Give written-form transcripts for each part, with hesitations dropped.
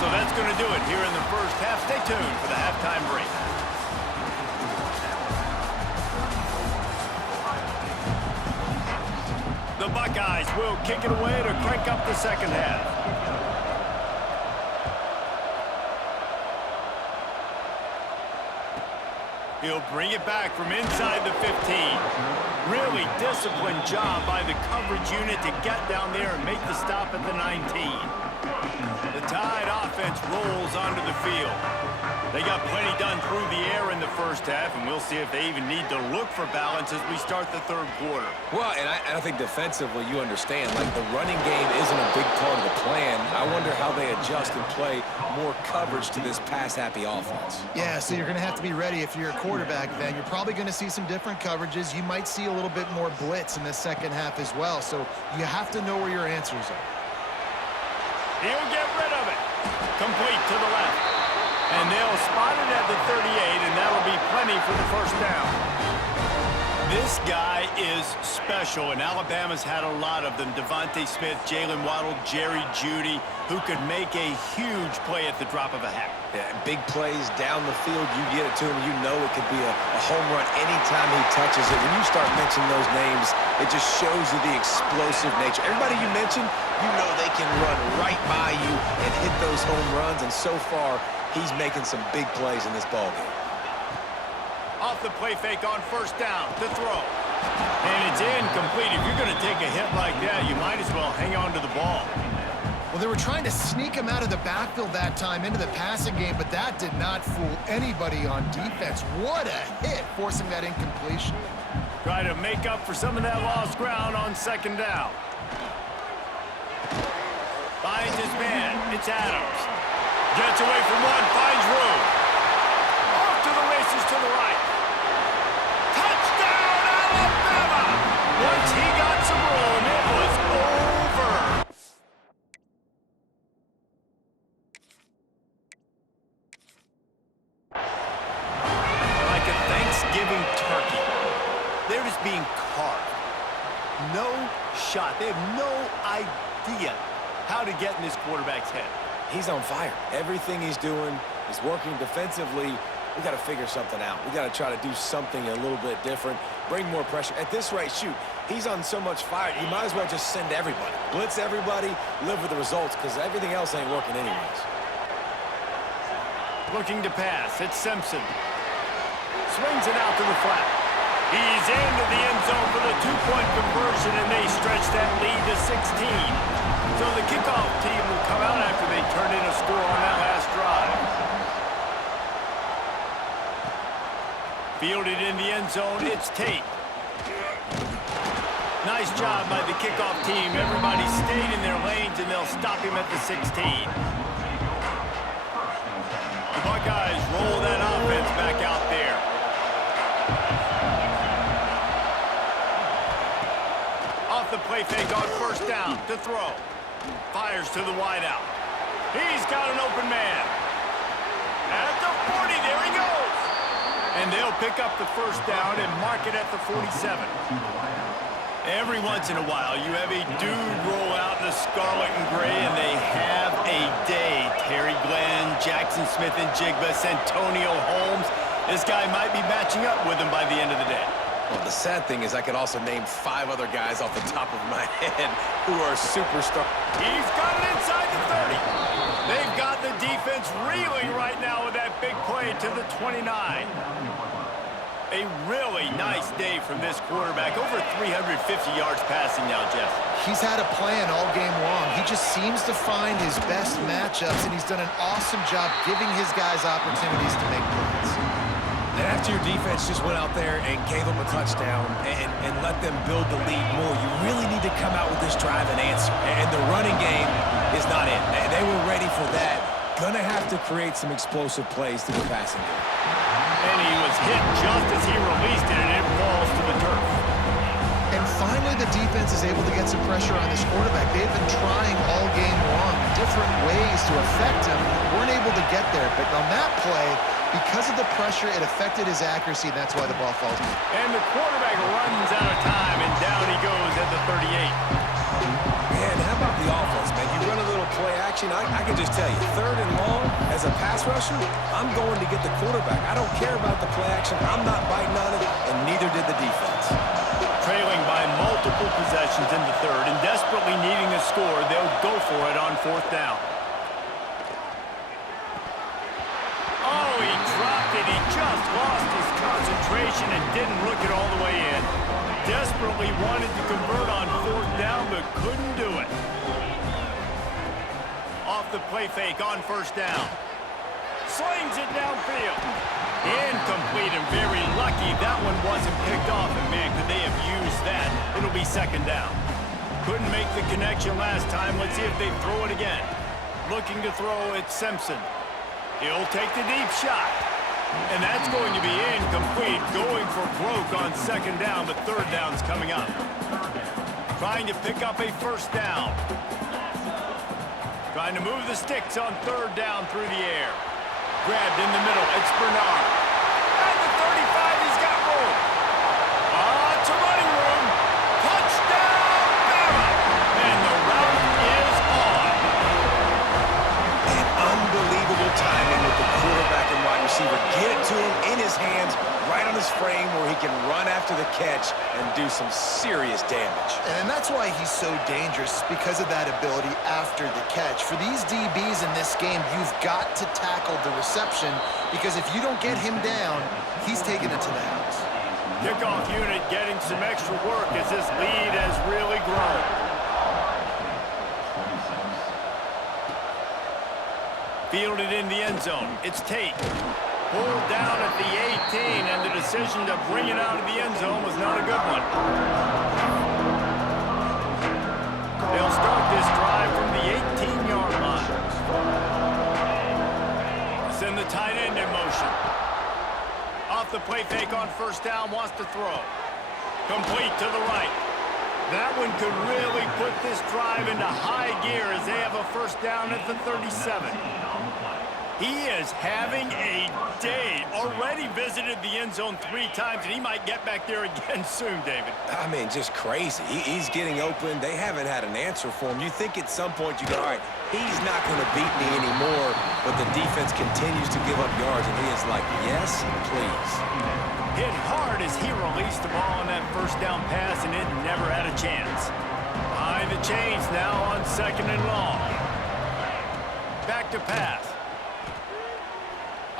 So that's going to do it here in the first half. Stay tuned for the halftime break. The Buckeyes will kick it away to crank up the second half. He'll bring it back from inside the 15. Really disciplined job by the coverage unit to get down there and make the stop at the 19. The Tide offense rolls onto the field. They got plenty done through the air in the first half, and we'll see if they even need to look for balance as we start the third quarter. Well, and I think defensively, you understand, like the running game isn't a big part of the plan. I wonder how they adjust and play more coverage to this pass-happy offense. Yeah, so you're going to have to be ready if you're a quarterback then. You're probably going to see some different coverages. You might see a little bit more blitz in the second half as well, so you have to know where your answers are. He'll get rid of it. Complete to the left. And they'll spot it at the 38, and that'll be plenty for the first down. This guy is special, and Alabama's had a lot of them. Devontae Smith, Jalen Waddle, Jerry Jeudy, who could make a huge play at the drop of a hat. Yeah, big plays down the field, you get it to him, you know it could be a home run anytime he touches it. When you start mentioning those names, it just shows you the explosive nature. Everybody you mentioned, you know they can run right by you and hit those home runs, and so far, he's making some big plays in this ballgame. Off the play fake on first down to throw. And it's incomplete. If you're going to take a hit like that, you might as well hang on to the ball. Well, they were trying to sneak him out of the backfield that time into the passing game, but that did not fool anybody on defense. What a hit, forcing that incompletion. Try to make up for some of that lost ground on second down. Finds his man. It's Adams. Gets away from one, finds room. Off to the races to the right. Touchdown, Alabama! Once he got some room, it was over. Like a Thanksgiving turkey. They're just being carved. No shot. They have no idea how to get in this quarterback's head. He's on fire. Everything he's doing is working defensively. We got to figure something out. We got to try to do something a little bit different, bring more pressure. At this rate, shoot, he's on so much fire, you might as well just send everybody. Blitz everybody, live with the results, because everything else ain't working anyways. Looking to pass, it's Simpson. Swings it out to the flat. He's into the end zone for the two-point conversion, and they stretch that lead to 16. So the kickoff team will come out after they turn in a score on that last drive. Fielded in the end zone, it's Tate. Nice job by the kickoff team. Everybody stayed in their lanes, and they'll stop him at the 16. The Buckeyes roll that offense back out there. Off the play fake on first down to throw. Fires to the wideout. He's got an open man. At the 40, there he goes. And they'll pick up the first down and mark it at the 47. Every once in a while, you have a dude roll out in the scarlet and gray, and they have a day. Terry Glenn, Jackson Smith and Jigba, Santonio Holmes. This guy might be matching up with him by the end of the day. Well, the sad thing is I could also name 5 other guys off the top of my head who are superstars. He's got it inside the 30. They've got the defense reeling right now with that big play to the 29. A really nice day from this quarterback. Over 350 yards passing now, Jeff. He's had a plan all game long. He just seems to find his best matchups, and he's done an awesome job giving his guys opportunities to make plays. And after your defense just went out there and gave them a touchdown and let them build the lead more, you really need to come out with this drive and answer. And the running game is not in. They were ready for that. Gonna have to create some explosive plays through the passing game. And he was hit just as he released it, and it falls to the turf. And finally, the defense is able to get some pressure on this quarterback. They've been trying all game long different ways to affect him. Weren't able to get there, but on that play, because of the pressure, it affected his accuracy, and that's why the ball falls. And the quarterback runs out of time, and down he goes at the 38. Man, how about the offense, man? You run a little play action, I can just tell you, 3rd and long, as a pass rusher, I'm going to get the quarterback. I don't care about the play action. I'm not biting on it, and neither did the defense. Trailing by multiple possessions in the 3rd and desperately needing a score, they'll go for it on 4th down. Oh, he dropped it. He just lost his concentration and didn't look it all the way in. Desperately wanted to convert on 4th down, but couldn't do it. Off the play fake on 1st down. Slings it downfield. Incomplete and very lucky that one wasn't picked off. And man, could they have used that? It'll be 2nd down. Couldn't make the connection last time. Let's see if they throw it again. Looking to throw, it's Simpson. He'll take the deep shot. And that's going to be incomplete. Going for broke on 2nd down, but 3rd down's coming up. Trying to pick up a 1st down. Trying to move the sticks on 3rd down through the air. Grabbed in the middle. It's Bernard. At the 35, he's got room. It's a running room. Touchdown, Bama! And the route is on. And unbelievable timing with the quarterback and wide receiver. Get it to him in his hands, right on his frame where he can run after the catch and do some serious damage. And that's why he's so dangerous, because of that ability after the catch. For these DBs in this game, you've got to tackle the reception, because if you don't get him down, he's taking it to the house. Kickoff unit getting some extra work as this lead has really grown. Fielded in the end zone. It's Tate. Pulled down at the 18, and the decision to bring it out of the end zone was not a good one. They'll start this drive from the 18-yard line. Send the tight end in motion. Off the play fake on 1st down, wants to throw. Complete to the right. That one could really put this drive into high gear as they have a 1st down at the 37. He is having a day. Already visited the end zone 3 times, and he might get back there again soon, David. I mean, just crazy. He's getting open. They haven't had an answer for him. You think at some point you go, all right, he's not going to beat me anymore, but the defense continues to give up yards, and he is like, yes, please. Hit hard as he released the ball on that 1st down pass, and it never had a chance. Behind the chains now on 2nd and long. Back to pass.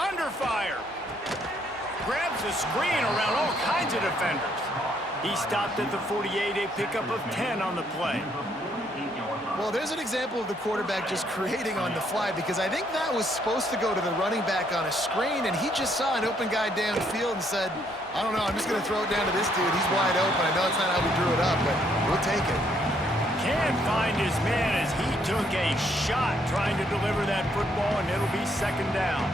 Under fire. Grabs the screen around all kinds of defenders. He stopped at the 48, a pickup of 10 on the play. Well, there's an example of the quarterback just creating on the fly, because I think that was supposed to go to the running back on a screen, and he just saw an open guy downfield and said, I don't know, I'm just going to throw it down to this dude. He's wide open. I know it's not how we drew it up, but we'll take it. Can't find his man as he took a shot trying to deliver that football, and it'll be 2nd down.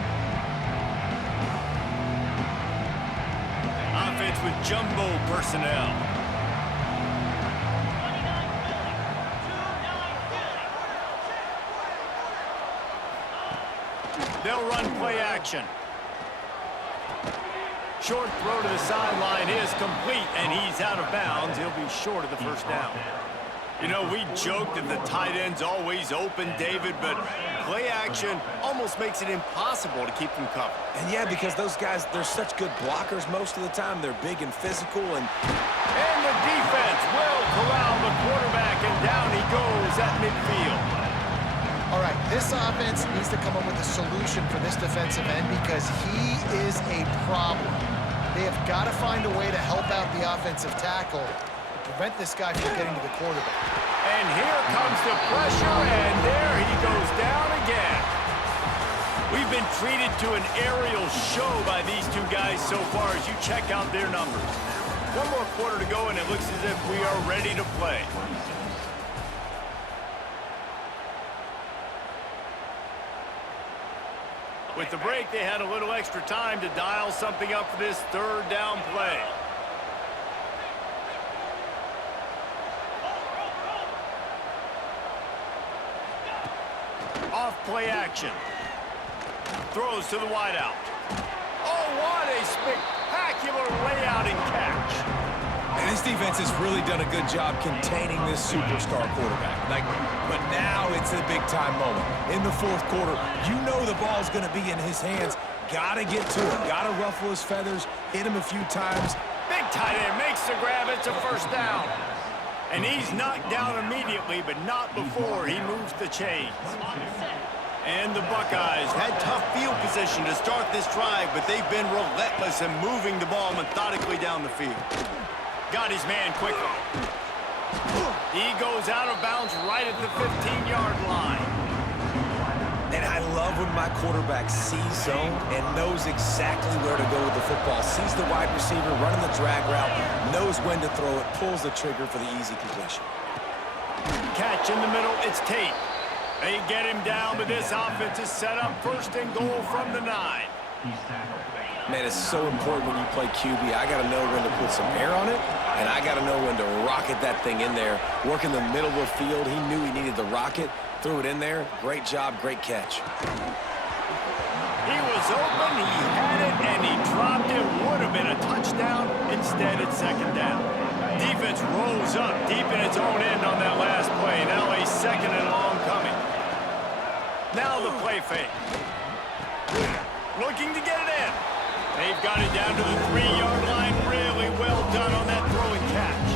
Offense with jumbo personnel. They'll run play action. Short throw to the sideline is complete, and he's out of bounds. He'll be short of the 1st down. You know, we joked that the tight end's always open, David, but play action almost makes it impossible to keep them covered. And yeah, because those guys, they're such good blockers most of the time. They're big and physical. And the defense will corral the quarterback, and down he goes at midfield. All right, this offense needs to come up with a solution for this defensive end, because he is a problem. They have got to find a way to help out the offensive tackle to prevent this guy from getting to the quarterback. And here comes the pressure, and there he goes down again. We've been treated to an aerial show by these two guys so far as you check out their numbers. One more quarter to go, and it looks as if we are ready to play. With the break, they had a little extra time to dial something up for this 3rd down play. Off play action. Throws to the wideout. Oh, what a spectacular layout and catch. And this defense has really done a good job containing this superstar quarterback. But now it's a big-time moment. In the fourth quarter, you know the ball's going to be in his hands. Got to get to him. Got to ruffle his feathers, hit him a few times. Big tight end makes the grab. It's a first down. And he's knocked down immediately, but not before he moves the chains. And the Buckeyes had tough field position to start this drive, but they've been relentless in moving the ball methodically down the field. Got his man quickly. He goes out of bounds right at the 15-yard line. And I love when my quarterback sees zone and knows exactly where to go with the football. Sees the wide receiver running the drag route, knows when to throw it, pulls the trigger for the easy completion. Catch in the middle, it's Tate. They get him down, but this offense is set up first and goal from the 9. Man, it's so important when you play QB. I got to know when to put some air on it, and I got to know when to rocket that thing in there. Work in the middle of the field. He knew he needed the rocket. Threw it in there. Great job, great catch. He was open, he had it, and he dropped it. Would have been a touchdown. Instead, it's second down. Defense rolls up deep in its own end on that last play. Now a second and long coming. Now the play fake. Looking to get it in. They've got it down to the 3-yard line. Really well done on that throw and catch.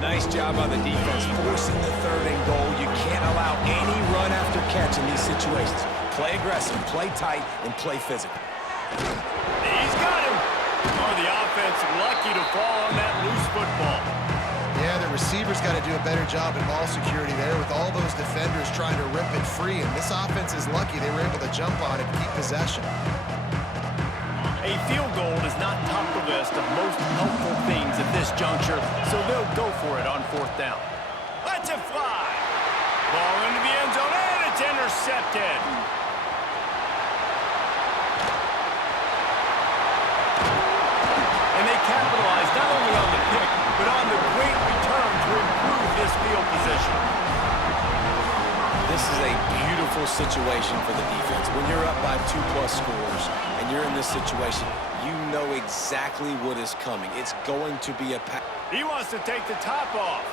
Nice job on the defense, forcing the third and goal. You can't allow any run after catch in these situations. Play aggressive, play tight, and play physical. He's got him. Oh, the offense lucky to fall on that loose football. Yeah, the receivers got to do a better job in ball security there with all those defenders trying to rip it free. And this offense is lucky they were able to jump on it and keep possession. A field goal does not top the list of most helpful things at this juncture, so they'll go for it on fourth down. Let's it fly. Ball into the end zone, and it's intercepted. And they capitalize not only on the pick, but on the great return to improve this field position. This is a beautiful situation for the defense. When you're up by 2+ scores and you're in this situation, you know exactly what is coming. It's going to be a pass. He wants to take the top off.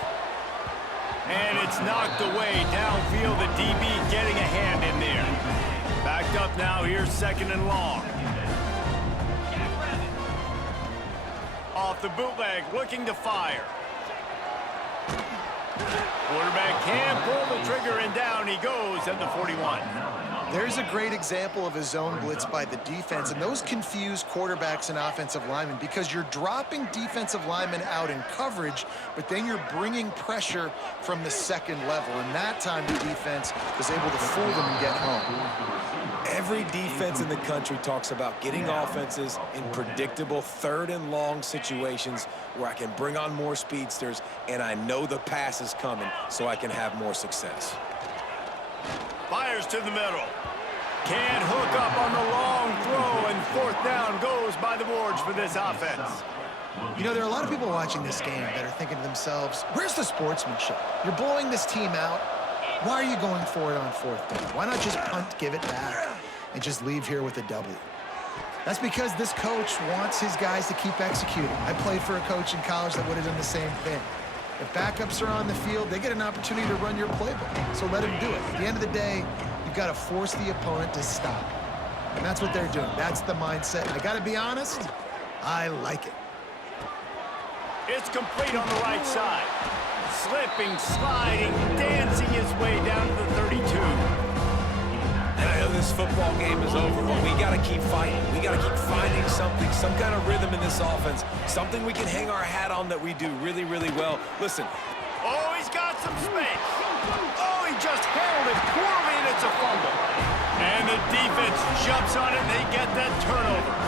And it's knocked away downfield. The DB getting a hand in there. Backed up now. Here's second and long. Off the bootleg, looking to fire. Quarterback can pull the trigger, and down he goes at the 41. There's a great example of a zone blitz by the defense, and those confuse quarterbacks and offensive linemen because you're dropping defensive linemen out in coverage, but then you're bringing pressure from the second level, and that time the defense was able to fool them and get home. Every defense in the country talks about getting offenses in predictable third and long situations where I can bring on more speedsters and I know the pass is coming so I can have more success. Fires to the middle. Can't hook up on the long throw, and fourth down goes by the boards for this offense. You know, there are a lot of people watching this game that are thinking to themselves, where's the sportsmanship? You're blowing this team out. Why are you going for it on fourth down? Why not just punt, give it back, and just leave here with a W? That's because this coach wants his guys to keep executing. I played for a coach in college that would have done the same thing. If backups are on the field, they get an opportunity to run your playbook, so let them do it. At the end of the day, you've got to force the opponent to stop. And that's what they're doing. That's the mindset. I got to be honest, I like it. It's complete on the right side. Slipping, sliding, dancing his way down to the 32. And I know this football game is over, but we got to keep fighting. We got to keep finding something, some kind of rhythm in this offense, something we can hang our hat on that we do really, really well. Listen. Oh, he's got some space. Oh, he just handled it poorly, and it's a fumble. And the defense jumps on it, and they get that turnover.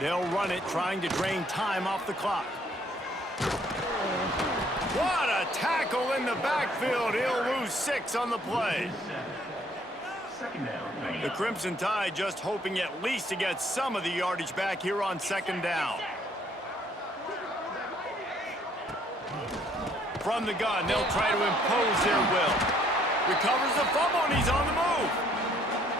They'll run it, trying to drain time off the clock. What a tackle in the backfield. He'll lose 6 on the play. The Crimson Tide just hoping at least to get some of the yardage back here on second down. From the gun, they'll try to impose their will. Recovers the fumble, and he's on the move.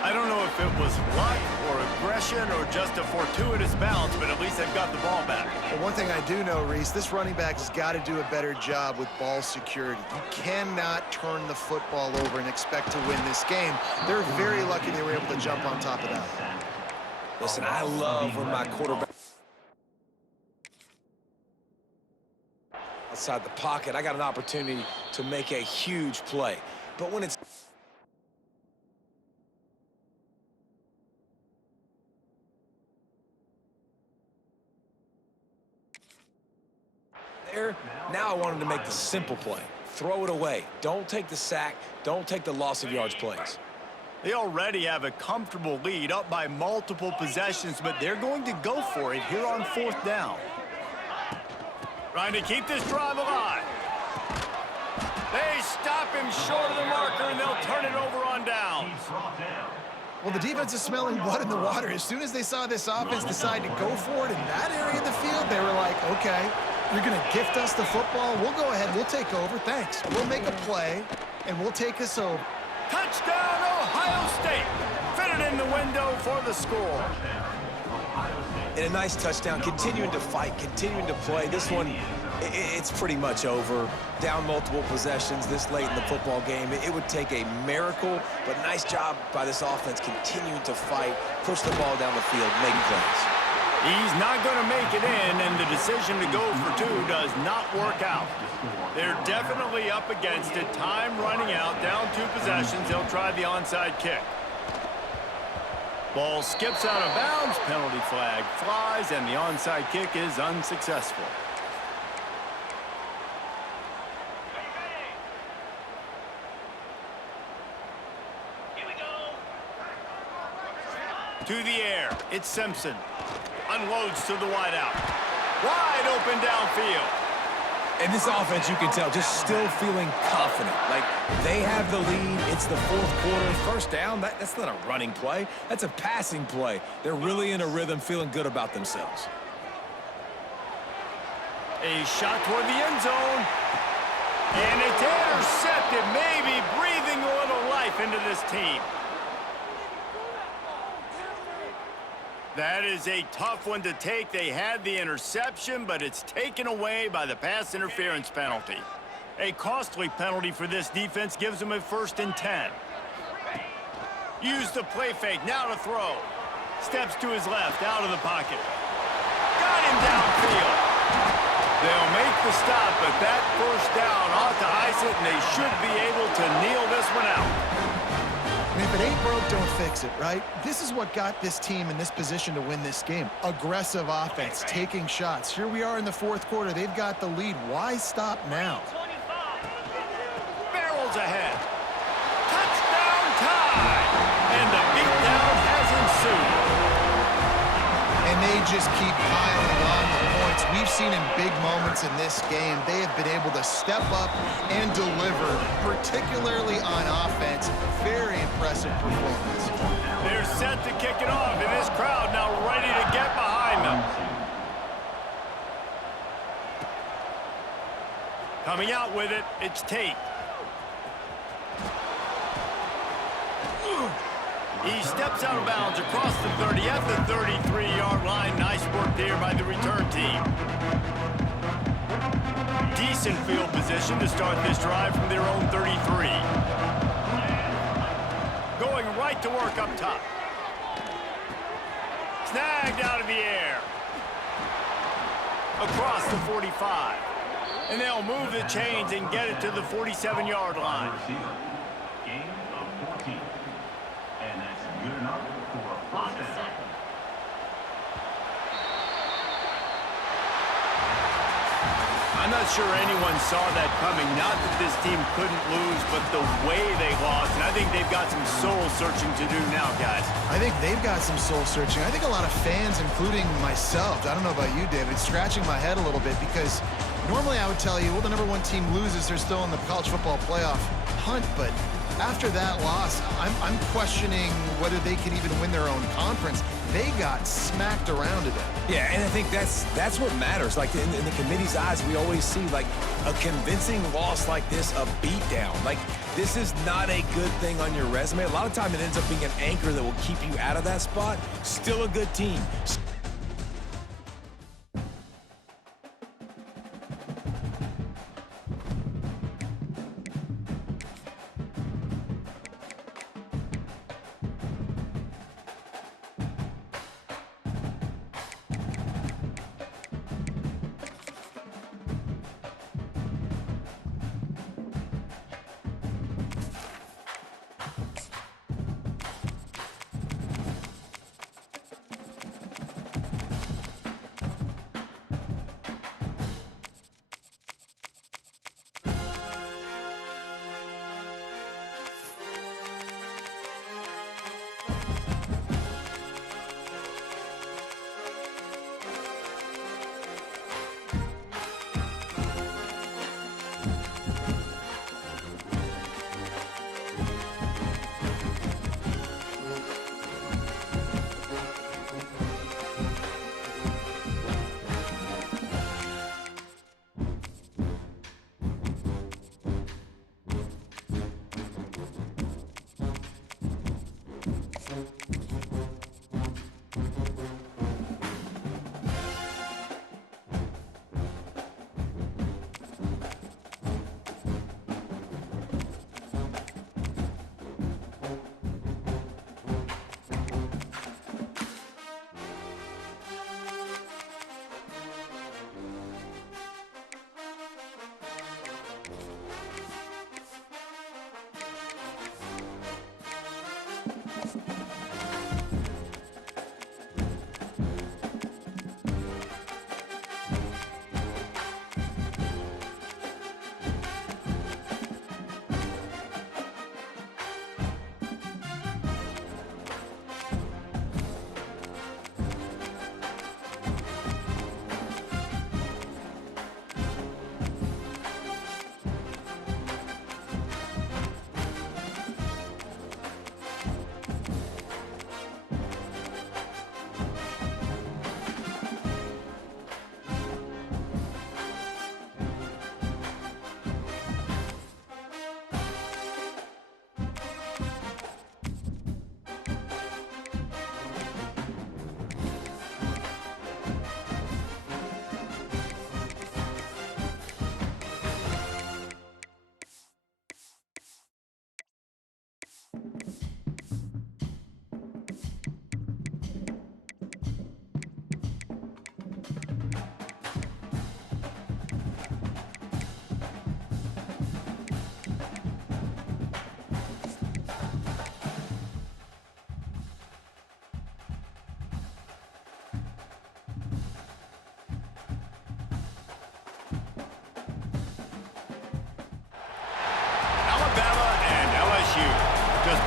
I don't know if it was luck or aggression or just a fortuitous bounce, but at least they've got the ball back. Well, one thing I do know, Reese, this running back has got to do a better job with ball security. You cannot turn the football over and expect to win this game. They're very lucky they were able to jump on top of that. Listen, I love when my quarterback outside the pocket, I got an opportunity to make a huge play. But when it's there, now I want him to make the simple play. Throw it away. Don't take the sack. Don't take the loss of yards plays. They already have a comfortable lead, up by multiple possessions, but they're going to go for it here on 4th down. Trying to keep this drive alive. They stop him short of the marker, and they'll turn it over on downs. Well, the defense is smelling blood in the water. As soon as they saw this offense decide to go for it in that area of the field, they were like, okay, you're going to gift us the football. We'll go ahead. We'll take over. Thanks. We'll make a play, and we'll take us over. Touchdown, Ohio State. Fit it in the window for the score. And a nice touchdown, continuing to fight, continuing to play. This one, it's pretty much over. Down multiple possessions this late in the football game. It would take a miracle, but nice job by this offense continuing to fight, push the ball down the field, make plays. He's not going to make it in, and the decision to go for 2 does not work out. They're definitely up against it. Time running out, down 2 possessions. They'll try the onside kick. Ball skips out of bounds, penalty flag flies, and the onside kick is unsuccessful. Here we go. To the air, it's Simpson. Unloads to the wideout. Wide open downfield. And this offense, you can tell, just still feeling confident. Like, they have the lead. It's the 4th quarter. 1st down, that's not a running play. That's a passing play. They're really in a rhythm, feeling good about themselves. A shot toward the end zone. And it's intercepted, maybe breathing a little life into this team. That is a tough one to take. They had the interception, but it's taken away by the pass interference penalty. A costly penalty for this defense gives them a 1st and 10. Use the play fake, now to throw. Steps to his left, out of the pocket. Got him downfield. They'll make the stop, but that 1st down ought to ice it, and they should be able to kneel this one out. I mean, if it ain't broke, don't fix it, right? This is what got this team in this position to win this game. Aggressive offense, taking shots. Here we are in the 4th quarter. They've got the lead. Why stop now? Barrels ahead. Touchdown time! And the beatdown has ensued. And they just keep piling on the points. We've seen in big moments in this game, they have been able to step up and deliver, particularly on offense. Very impressive performance. They're set to kick it off, and this crowd now ready to get behind them. Coming out with it, it's Tate. He steps out of bounds across the 30 at the 33-yard line. Nice work there by the return team. Decent field position to start this drive from their own 33. Going right to work up top. Snagged out of the air. Across the 45. And they'll move the chains and get it to the 47-yard line. Gain of 14. And that's good enough for a 1st down. I'm not sure anyone saw that coming. Not that this team couldn't lose, but the way they lost. And I think they've got some soul-searching to do now, guys. I think they've got some soul-searching. I think a lot of fans, including myself, I don't know about you, David, scratching my head a little bit because normally I would tell you, well, the #1 team loses, they're still in the college football playoff hunt, but after that loss, I'm questioning whether they can even win their own conference. they got smacked around today. Yeah, and I think that's what matters. Like in the committee's eyes, we always see like a convincing loss like this, a beatdown. Like this is not a good thing on your resume. A lot of time it ends up being an anchor that will keep you out of that spot. Still a good team.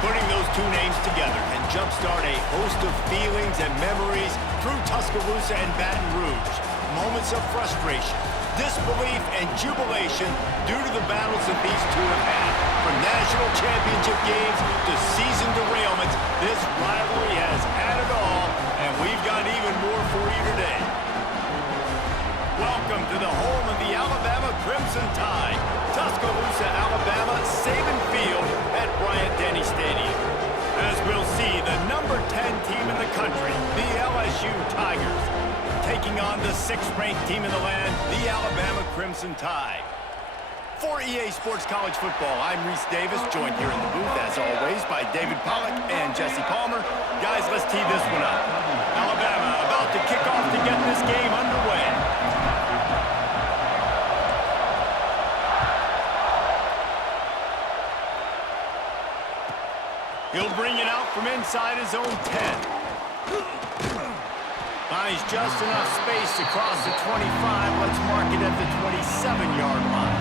Putting those two names together can jumpstart a host of feelings and memories through Tuscaloosa and Baton Rouge. Moments of frustration, disbelief, and jubilation due to the battles that these two have had. From national championship games to season derailments, this rivalry has had it all, and we've got even more for you today. Welcome to the home of the Alabama Crimson Tide, Tuscaloosa, Alabama, Saban Field at Bryant-Denny Stadium. As we'll see, the number 10 team in the country, the LSU Tigers, taking on the 6th-ranked team in the land, the Alabama Crimson Tide. For EA Sports College Football, I'm Reese Davis, joined here in the booth, as always, by David Pollack and Jesse Palmer. Guys, let's tee this one up. Alabama about to kick off to get this game underway. He'll bring it out from inside his own 10. Finds just enough space across the 25. Let's mark it at the 27-yard line.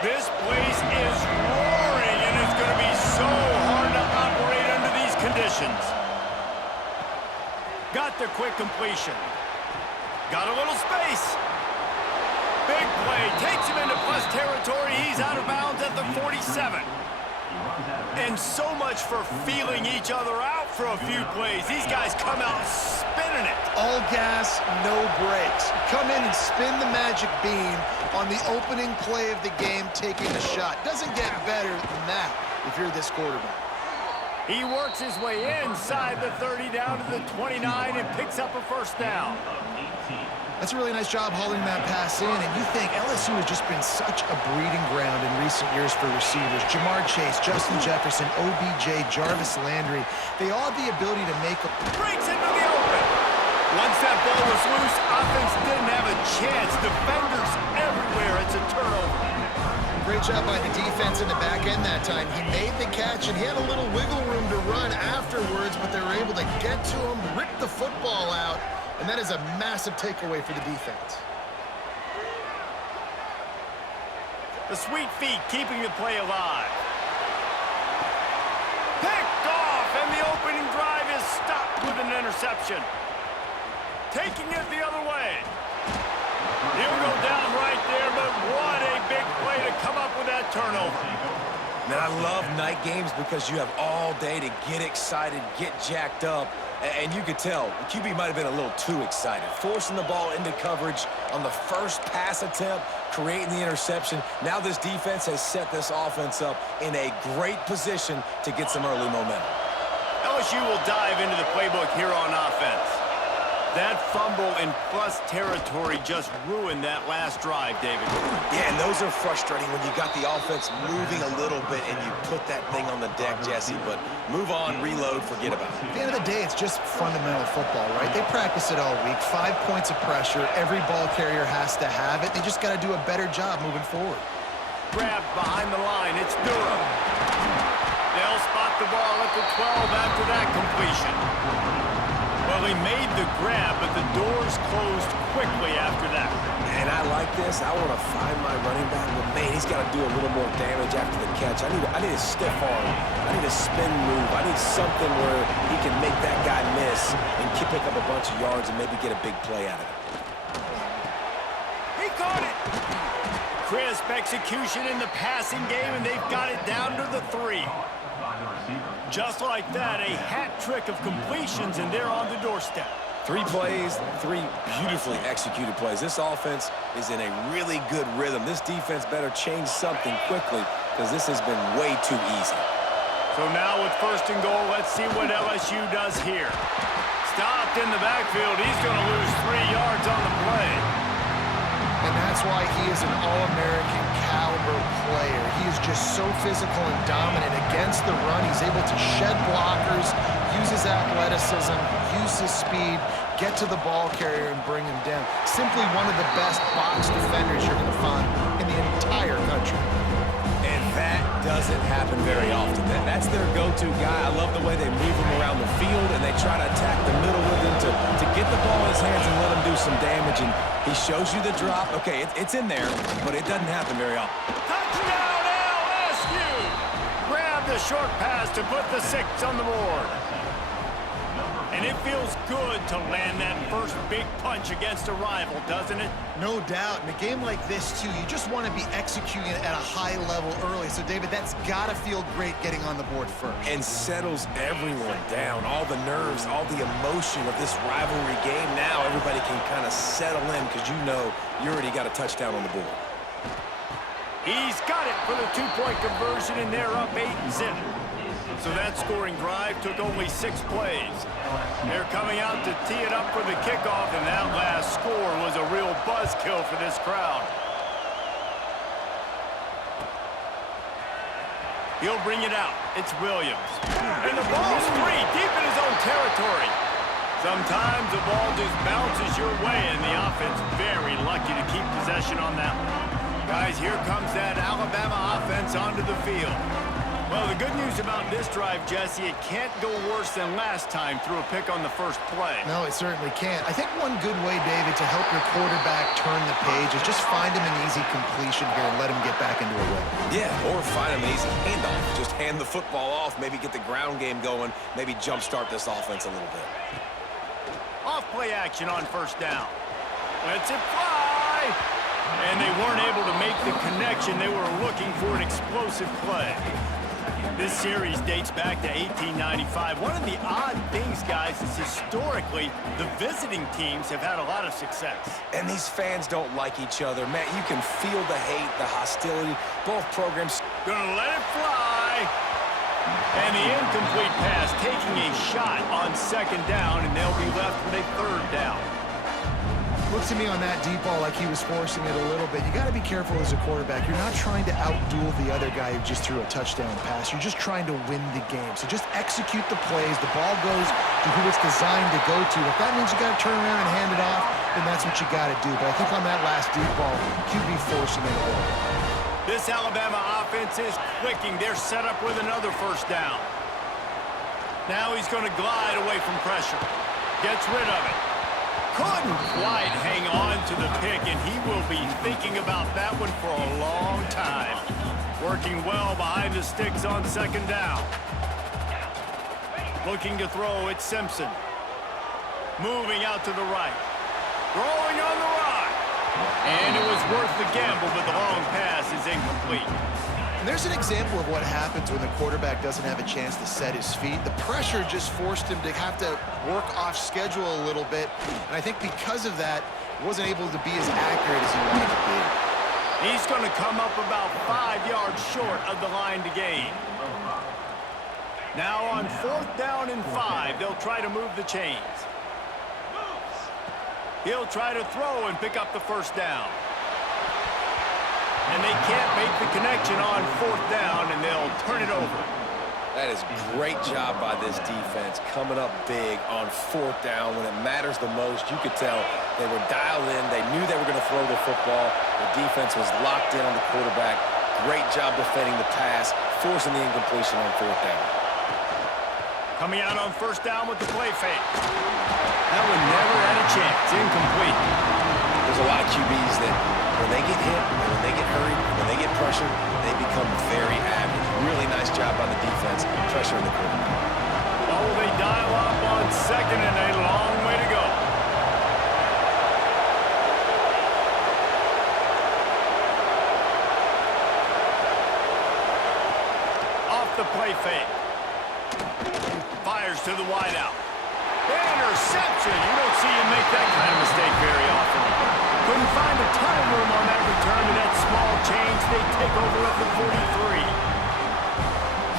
This place is roaring, and it's going to be so hard to operate under these conditions. Got the quick completion. Got a little space. Big play. Takes him into plus territory. He's out of bounds at the 47. And so much for feeling each other out for a few plays. These guys come out spinning it. All gas, no brakes. Come in and spin the magic bean on the opening play of the game, taking a shot. Doesn't get better than that if you're this quarterback. He works his way inside the 30 down to the 29 and picks up a first down. That's a really nice job hauling that pass in, and you think LSU has just been such a breeding ground in recent years for receivers. Jamar Chase, Justin Jefferson, OBJ, Jarvis Landry, they all have the ability to make a... Breaks into the open. Once that ball was loose, offense didn't have a chance. Defenders everywhere. It's a turnover. Great job by the defense in the back end that time. He made the catch, and he had a little wiggle room to run afterwards, but they were able to get to him, rip the football out, and that is a massive takeaway for the defense. The sweet feet keeping the play alive. Picked off, and the opening drive is stopped with an interception. Taking it the other way. He'll go down right there, but what a big play to come up with that turnover. Man, I love night games because you have all day to get excited, get jacked up, and you could tell the QB might have been a little too excited. Forcing the ball into coverage on the first pass attempt, creating the interception. Now this defense has set this offense up in a great position to get some early momentum. LSU will dive into the playbook here on offense. That fumble in plus territory just ruined that last drive, David. Yeah, and those are frustrating when you got the offense moving a little bit and you put that thing on the deck, Jesse. But move on, reload, forget about it. At the end of the day, it's just fundamental football, right? They practice it all week. 5 points of pressure. Every ball carrier has to have it. They just got to do a better job moving forward. Grabbed behind the line. It's Durham. They'll spot the ball at the 12 after that completion. Well, he made the grab, but the doors closed quickly after that. And I like this. I want to find my running back, but man, he's got to do a little more damage after the catch. I need a stiff arm. I need a spin move. I need something where he can make that guy miss and pick up a bunch of yards and maybe get a big play out of it. He caught it. Crisp execution in the passing game, and they've got it down to the 3. Just like that, a hat trick of completions, and they're on the doorstep. 3 plays, 3 beautifully executed plays. This offense is in a really good rhythm. This defense better change something quickly because this has been way too easy. So now with 1st and goal, let's see what LSU does here. Stopped in the backfield. He's going to lose 3 yards on the play. And that's why he is an All-American caliber player. He is just so physical and dominant against the run. He's able to shed blockers, use his athleticism, use his speed, get to the ball carrier and bring him down. Simply one of the best box defenders you're going to find in the entire country. And that doesn't happen very often. That's their go-to guy. I love the way they move him around the field, and they try to attack the middle with him to get the ball in his hands and let him do some damage. And he shows you the drop. Okay, it's in there, but it doesn't happen very often. Touchdown, LSU! Grab the short pass to put the 6 on the board. And it feels good to land that first big punch against a rival, doesn't it? No doubt. In a game like this, too, you just want to be executing it at a high level early. So, David, that's got to feel great getting on the board first. And settles everyone down. All the nerves, all the emotion of this rivalry game. Now everybody can kind of settle in because you know you already got a touchdown on the board. He's got it for the 2-point conversion, and they're up 8-0. So that scoring drive took only 6 plays. They're coming out to tee it up for the kickoff, and that last score was a real buzzkill for this crowd. He'll bring it out. It's Williams. And the ball's free, deep in his own territory. Sometimes the ball just bounces your way, and the offense very lucky to keep possession on that one. Guys, here comes that Alabama offense onto the field. Well, the good news about this drive, Jesse, it can't go worse than last time through a pick on the first play. No, it certainly can't. I think one good way, David, to help your quarterback turn the page is just find him an easy completion here and let him get back into a rhythm. Yeah, or find him an easy handoff. Just hand the football off, maybe get the ground game going, maybe jumpstart this offense a little bit. Off play action on 1st down. Lets it fly. And they weren't able to make the connection. They were looking for an explosive play. This series dates back to 1895. One of the odd things, guys, is historically the visiting teams have had a lot of success. And these fans don't like each other. Man, you can feel the hate, the hostility. Both programs Gonna let it fly. And the incomplete pass taking a shot on second down, and they'll be left with a third down. Looks to me on that deep ball like he was forcing it a little bit. You got to be careful as a quarterback. You're not trying to outduel the other guy who just threw a touchdown pass. You're just trying to win the game. So just execute the plays. The ball goes to who it's designed to go to. If that means you got to turn around and hand it off, then that's what you got to do. But I think on that last deep ball, QB forcing it a little bit. This Alabama offense is clicking. They're set up with another first down. Now he's going to glide away from pressure. Gets rid of it. Couldn't quite hang on to the pick, and he will be thinking about that one for a long time. Working well behind the sticks on second down. Looking to throw, it's Simpson. Moving out to the right. Throwing on the right. And it was worth the gamble, but the long pass is incomplete. And there's an example of what happens when the quarterback doesn't have a chance to set his feet. The pressure just forced him to have to work off schedule a little bit. And I think because of that, he wasn't able to be as accurate as he wanted to be. He's going to come up about 5 yards short of the line to gain. Now on fourth down and 5, they'll try to move the chains. He'll try to throw and pick up the first down. And they can't make the connection on fourth down, and they'll turn it over. That is great job by this defense, coming up big on fourth down when it matters the most. You could tell they were dialed in. They knew they were going to throw the football. The defense was locked in on the quarterback. Great job defending the pass, forcing the incompletion on fourth down. Coming out on first down with the play fake. That one never had a chance. Incomplete. There's a lot of QBs that when they get hit, and when they get hurried, when they get pressured, they become very average. Really nice job by the defense, pressuring the quarterback. Oh, they dial up on second and a long way to go. Off the play fake. Fires to the wideout. Interception. You don't see him make that kind of mistake very often. Couldn't find a ton of room on that return to that small change. They take over at the 43.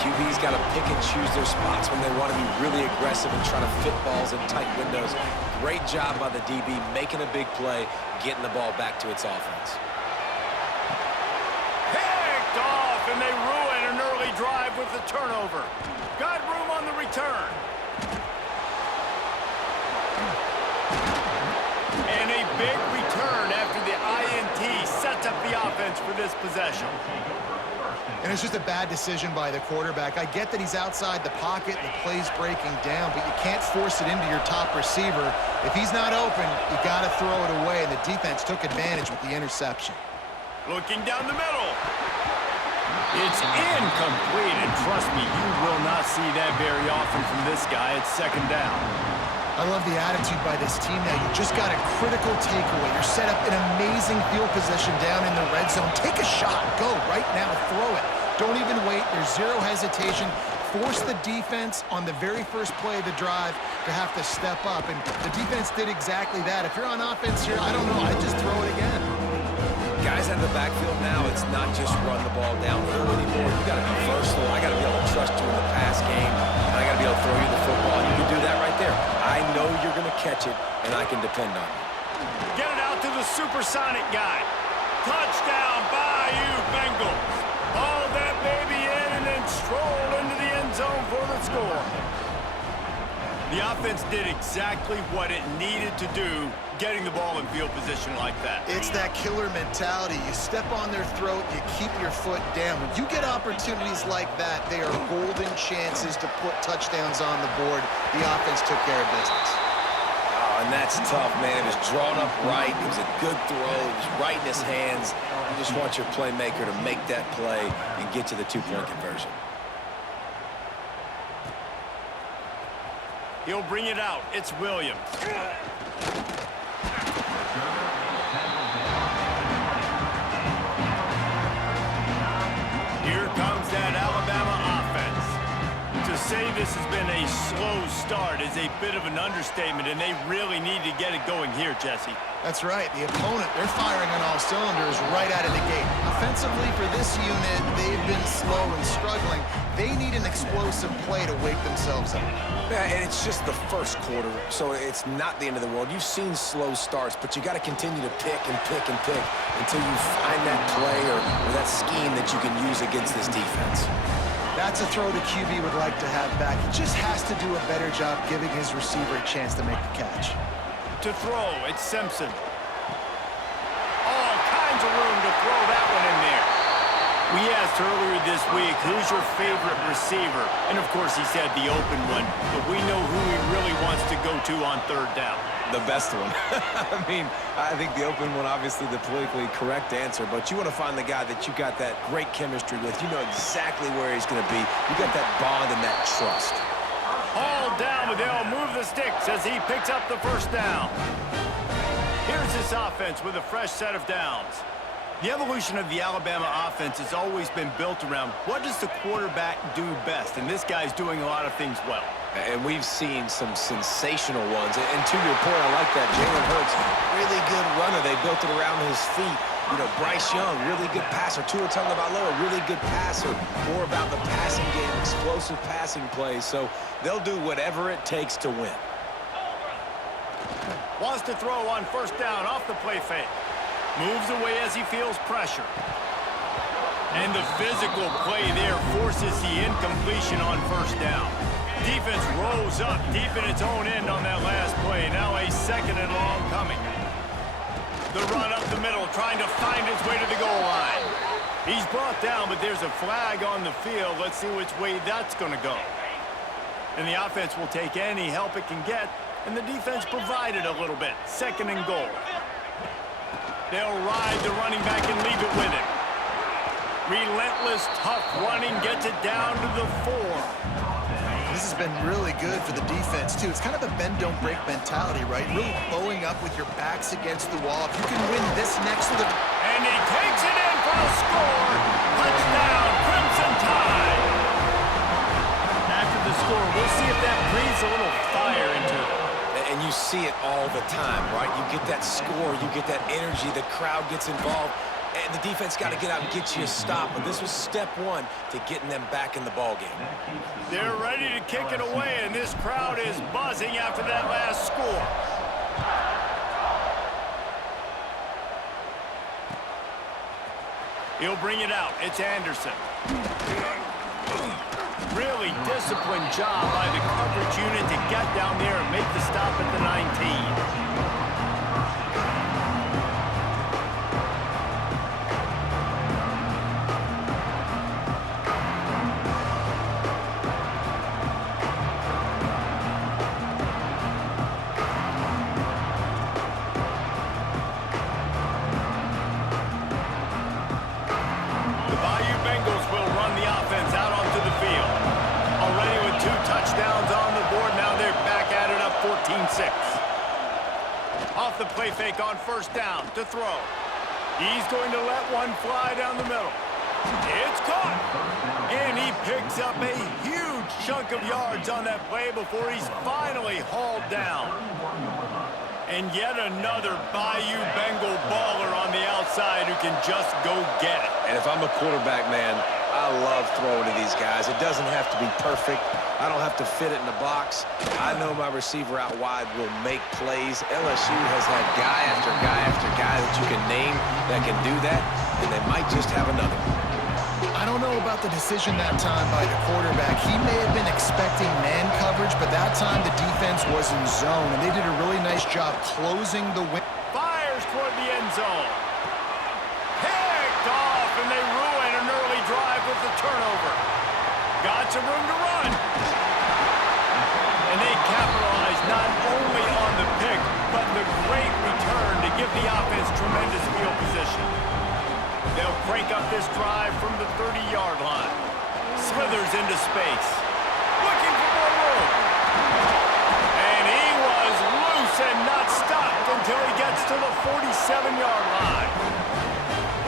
QB's got to pick and choose their spots when they want to be really aggressive and try to fit balls in tight windows. Great job by the DB making a big play, getting the ball back to its offense. Picked off, and they ruin an early drive with the turnover. Got room on the return. And a big return after the INT sets up the offense for this possession. And it's just a bad decision by the quarterback. I get that he's outside the pocket, the play's breaking down, but you can't force it into your top receiver. If he's not open, you got to throw it away, and the defense took advantage with the interception. Looking down the middle. It's incomplete, and trust me, you will not see that very often from this guy at second down. I love the attitude by this team now. You just got a critical takeaway. You're set up in amazing field position down in the red zone. Take a shot. Go right now. Throw it. Don't even wait. There's zero hesitation. Force the defense on the very first play of the drive to have to step up. And the defense did exactly that. If you're on offense here, I don't know. I'd just throw it again. Guys out of the backfield now, it's not just run the ball downhill anymore. You got to be versatile. I got to be able to trust you in the pass game, and I got to be able to throw you the football. You can do that right there. I know you're going to catch it, and I can depend on you. Get it out to the supersonic guy. Touchdown, Bayou Bengals. Haul that baby in and then stroll into the end zone for the score. The offense did exactly what it needed to do, getting the ball in field position like that. It's that killer mentality. You step on their throat, you keep your foot down. When you get opportunities like that, they are golden chances to put touchdowns on the board. The offense took care of business. Oh, and that's tough, man. It was drawn up right. It was a good throw. It was right in his hands. You just want your playmaker to make that play and get to the two-point conversion. He'll bring it out. It's Williams. say this has been a slow start is a bit of an understatement, and they really need to get it going here, Jesse. That's right. The opponent, they're firing on all cylinders right out of the gate. Offensively, for this unit, they've been slow and struggling. They need an explosive play to wake themselves up. Yeah, and it's just the first quarter, so it's not the end of the world. You've seen slow starts, but you got to continue to pick and pick and pick until you find that play or that scheme that you can use against this defense. That's a throw the QB would like to have back. He just has to do a better job giving his receiver a chance to make the catch. To throw, it's Simpson. All kinds of room to throw that one in there. We asked earlier this week, who's your favorite receiver? And of course he said the open one, but we know who he really wants to go to on third down. The best one. I mean, I think the open one, obviously the politically correct answer, but you want to find the guy that you got that great chemistry with. You know exactly where he's going to be. You got that bond and that trust. All down, but they'll move the sticks as he picks up the first down. Here's this offense with a fresh set of downs. The evolution of the Alabama offense has always been built around what does the quarterback do best, and this guy's doing a lot of things well. And we've seen some sensational ones. And to your point, I like that. Jalen Hurts, really good runner. They built it around his feet. You know, Bryce Young, really good passer. Tua Tagovailoa, really good passer. More about the passing game, explosive passing plays. So they'll do whatever it takes to win. Wants to throw on first down off the play fake. Moves away as he feels pressure. And the physical play there forces the incompletion on first down. Defense rose up deep in its own end on that last play. Now a second and long coming. The run up the middle, trying to find his way to the goal line. He's brought down, but there's a flag on the field. Let's see which way that's going to go. And the offense will take any help it can get, and the defense provided a little bit. Second and goal. They'll ride the running back and leave it with him. Relentless, tough running gets it down to the 4. This has been really good for the defense, too. It's kind of a bend-don't-break mentality, right? Really bowing up with your backs against the wall. If you can win this next to the... And he takes it in for a score. Touchdown, Crimson Tide. After the score, we'll see if that breathes a little fire into it. And you see it all the time, right? You get that score, you get that energy, the crowd gets involved, and the defense got to get out and get you a stop. But this was step one to getting them back in the ballgame. They're ready to kick it away, and this crowd is buzzing after that last score. He'll bring it out. It's Anderson. Really disciplined job by the coverage unit to get down there and make the stop at the 19. Off the play fake on first down to throw. He's going to let one fly down the middle. It's caught. And he picks up a huge chunk of yards on that play before he's finally hauled down. And yet another Bayou Bengal baller on the outside who can just go get it. And if I'm a quarterback, man, I love throwing to these guys. It doesn't have to be perfect. I don't have to fit it in the box. I know my receiver out wide will make plays. LSU has had guy after guy after guy that you can name that can do that, and they might just have another. I don't know about the decision that time by the quarterback. He may have been expecting man coverage, but that time the defense was in zone, and they did a really nice job closing the win. Fires toward the end zone. Picked off, and they ruin an early drive with the turnover. Got some room to run. And they capitalize not only on the pick, but the great return to give the offense tremendous field position. They'll break up this drive from the 30-yard line. Slithers into space. Looking for more room. And he was loose and not stopped until he gets to the 47-yard line.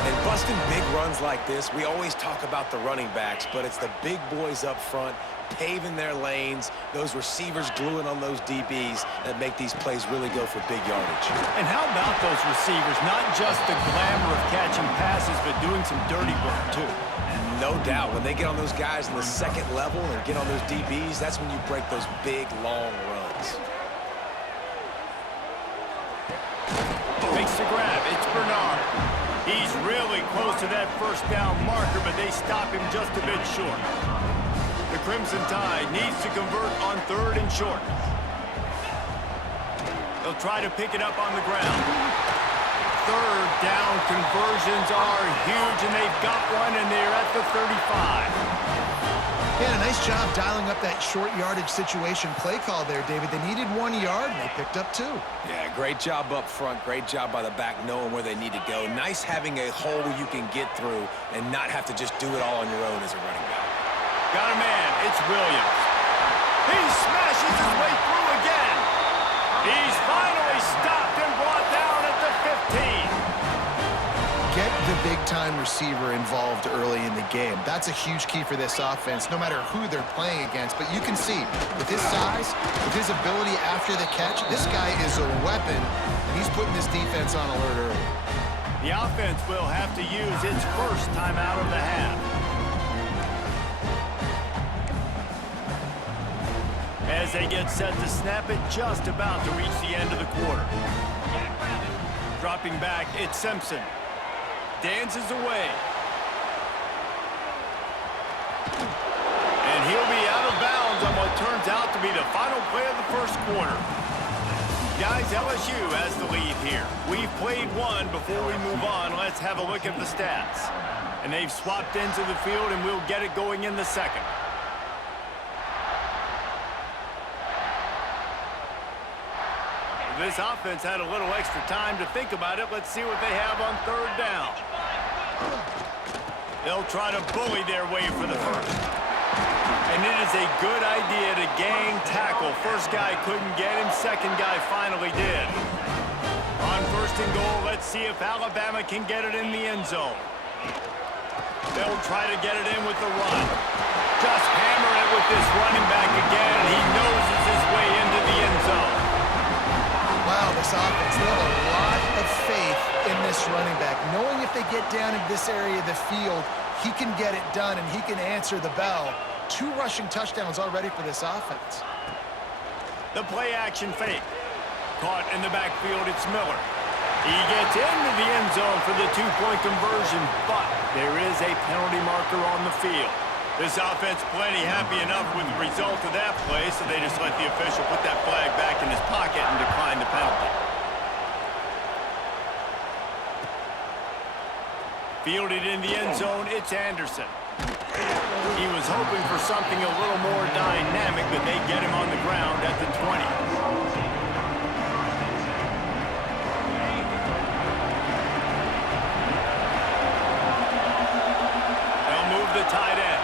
And busting big runs like this, we always talk about the running backs, but it's the big boys up front paving their lanes, those receivers gluing on those DBs that make these plays really go for big yardage. And how about those receivers? Not just the glamour of catching passes, but doing some dirty work, too. No doubt. When they get on those guys in the second level and get on those DBs, that's when you break those big, long runs. Makes the grab. It's Bernard. He's really close to that first down marker, but they stop him just a bit short. The Crimson Tide needs to convert on 3rd and short. They'll try to pick it up on the ground. 3rd down conversions are huge, and they've got one, and they're at the 35. Yeah, a nice job dialing up that short yardage situation play call there, David. They needed 1 yard, and they picked up 2. Yeah, great job up front. Great job by the back knowing where they need to go. Nice having a hole you can get through and not have to just do it all on your own as a running back. Got a man. It's Williams. He smashes his way through again. He's finally stopped and brought down at the 15. Get the big-time receiver involved early in the game. That's a huge key for this offense, no matter who they're playing against. But you can see, with his size, with his ability after the catch, this guy is a weapon, and he's putting this defense on alert early. The offense will have to use its first timeout of the half. As they get set to snap it, just about to reach the end of the quarter. Dropping back, it's Simpson. Dances away. And he'll be out of bounds on what turns out to be the final play of the first quarter. Guys, LSU has the lead here. We've played one. Before we move on, let's have a look at the stats. And they've swapped into the field, and we'll get it going in the second. This offense had a little extra time to think about it. Let's see what they have on 3rd down. They'll try to bully their way for the first. And it is a good idea to gang tackle. First guy couldn't get him. Second guy finally did. On 1st and goal, let's see if Alabama can get it in the end zone. They'll try to get it in with the run. Just hammer it with this running back again, and he noses his way into the end zone. Wow, this offense, they have a lot of faith in this running back. Knowing if they get down in this area of the field, he can get it done and he can answer the bell. 2 rushing touchdowns already for this offense. The play action fake. Caught in the backfield, it's Miller. He gets into the end zone for the 2-point conversion, but there is a penalty marker on the field. This offense plenty happy enough with the result of that play, so they just let the official put that flag back in his pocket and decline the penalty. Fielded in the end zone, it's Anderson. He was hoping for something a little more dynamic, but they get him on the ground at the 20. The tight end.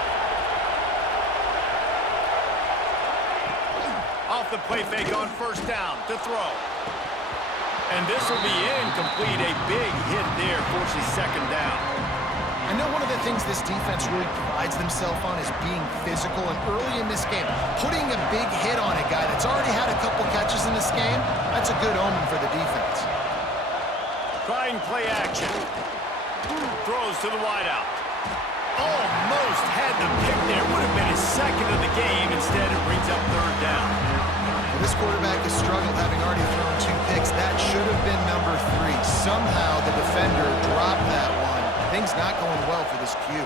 Off the play fake on 1st down to throw. And this will be incomplete. A big hit there forces 2nd down. I know one of the things this defense really prides themselves on is being physical, and early in this game, putting a big hit on a guy that's already had a couple catches in this game, that's a good omen for the defense. Trying play action. Throws to the wideout. Almost had the pick there. Would have been his 2nd of the game. Instead, it brings up 3rd down. Well, this quarterback has struggled, having already thrown 2 picks. That should have been number 3. Somehow the defender dropped that one. Things not going well for this Q.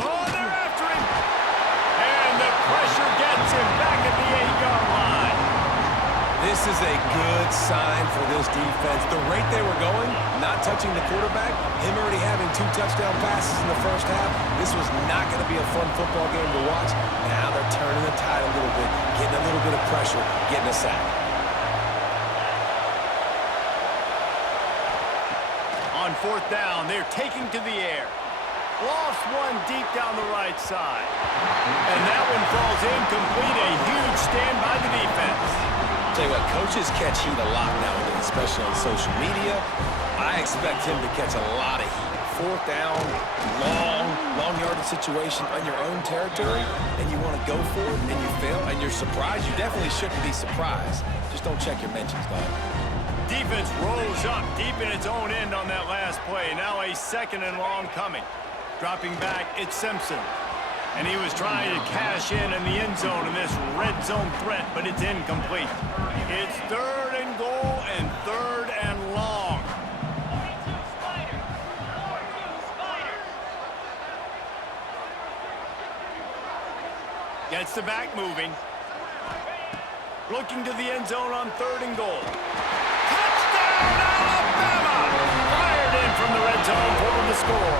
Oh, they're after him. And the pressure gets him back at the 8-yard line. This is a good sign for this defense. The rate they were going, not touching the quarterback, him already having 2 touchdown passes in the first half, this was not going to be a fun football game to watch. Now they're turning the tide a little bit, getting a little bit of pressure, getting a sack. On 4th down, they're taking to the air. Lost one deep down the right side. And that one falls incomplete. A huge stand by the defense. Tell you what, coaches catch heat a lot nowadays, especially on social media. I I expect him to catch a lot of heat. Fourth down, long yardage situation on your own territory, and you want to go for it, and you fail, and you're surprised. You definitely shouldn't be surprised. Just don't check your mentions, dog. Defense rolls up deep in its own end on that last play. Now a 2nd and long coming. Dropping back, it's Simpson. And he was trying to cash in the end zone in this red zone threat, but it's incomplete. It's 3rd and goal and 3rd and long. Gets the back moving. Looking to the end zone on 3rd and goal. Touchdown, Alabama! Fired in from the red zone for the score.